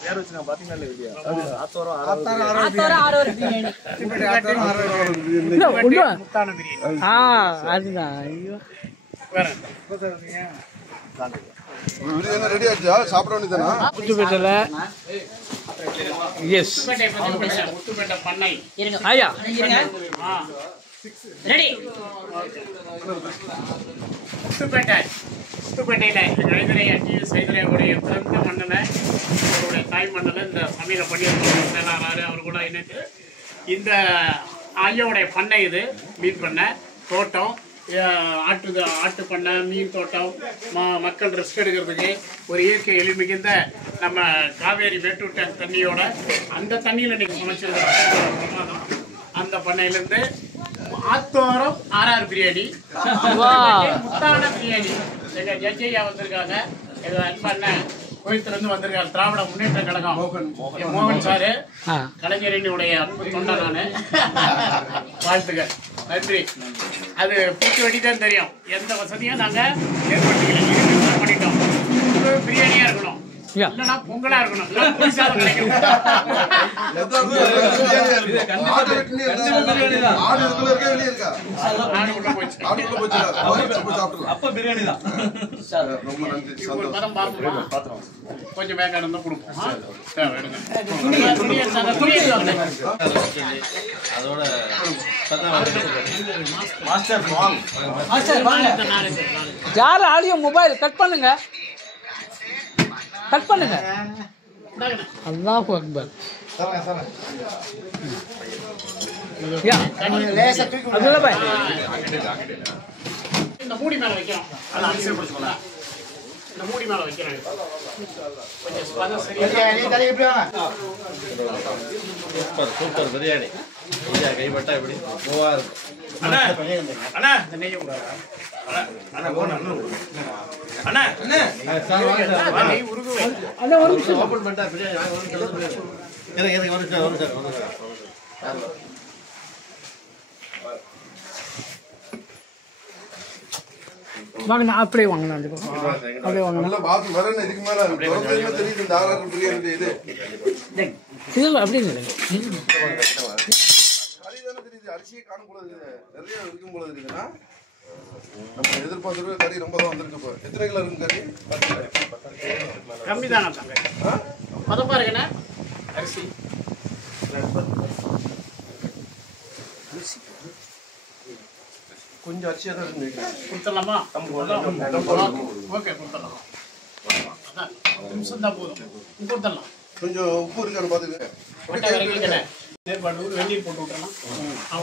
பேர் வச்சுங்க பாத்தீங்களா இல்லையா? ஆத்தோரம் முத்தான பிரியாணி. அதுதான். ஐயோ ரெடி ஆச்சா? சாப்பிட வேண்டியதானா? முத்துப்பேட்டையில எஸ் முத்துப்பேட்டை பண்ணை ஐயா ரெடி. முத்துப்பேட்டையில் சைதரையுடைய பிறந்த மண்ணில் அவருடைய தாய் மண்ணில் இந்த சமையலை பண்ணியிருக்காங்க. மேலாளர் அவர் கூட இணைத்து இந்த ஐயாவுடைய பண்ணை இது. மீன் பண்ணை, தோட்டம், ஆட்டு பண்ணை, மீன் தோட்டம், மக்கள் ரெஸ்ட் எடுக்கிறதுக்கு ஒரு இயற்கை எளிமிகுந்த நம்ம காவேரி மேட்டூர் டேங்க் தண்ணியோட அந்த தண்ணியில் இன்றைக்கி சமைச்சிருக்கிறோம். அந்த பண்ணையிலேருந்து ஆத்தோரம் ஆர்ஆர் பிரியாணி, முத்தான பிரியாணி. எங்கள் ஜட்ஜையா வந்திருக்காங்க. எங்கள் அன்பண்ண கோயத்திலிருந்து வந்திருக்காரு. திராவிட முன்னேற்ற கழகம் மோகன் சாரு, கலைஞரினுடைய அன்பு தொண்டை நான். வாழ்த்துக்கள், நன்றி. அது பூச்சி வெட்டி தான் தெரியும். எந்த வசதியும் நாங்கள் ஏற்படுத்திக்கல, பண்ணிட்டோம். பிரியாணியாக இருக்கணும், இல்லைன்னா பொங்கலா இருக்கணும், கொஞ்சம் வேக இருந்தா கொடுப்போம். யார் ஆடியோ மொபைல் கட் பண்ணுங்க, கட் பண்ணுங்க. அல்லாஹ் அக்பர். இந்த மூடி மேல வைக்கிறோம். இந்த மூடி மேல வைக்கிறோம். சூப்பர் பிரியாணி. கைப்பட்டா எப்படி மூவா இருக்கும். வாங்கண்ணா, அப்படியே வாங்கண்ணா. அப்படியே வாங்கண்ணா. அரிசியை காணும் போல நிறைய இருக்கும் போல இருக்குன்னா நம்ம எதிர்பார்த்து கறி ரொம்ப தான் வந்திருக்கு. இப்போ எத்தனை கிலோ இருக்கு கறி? கம்மி தானே பதப்பா இருக்குண்ணா. அரிசி கொஞ்சம் அரிசியாக தான் இருக்கு. கொடுத்துடலாமா? ஓகே, கொடுத்துடலாம். நிமிஷம் தான் போதும், கொடுத்துடலாம். கொஞ்சம் உப்பு இருக்கான்னு பார்த்துக்கங்க. வெந்நீர் போட்டு விட்டுறலாம்.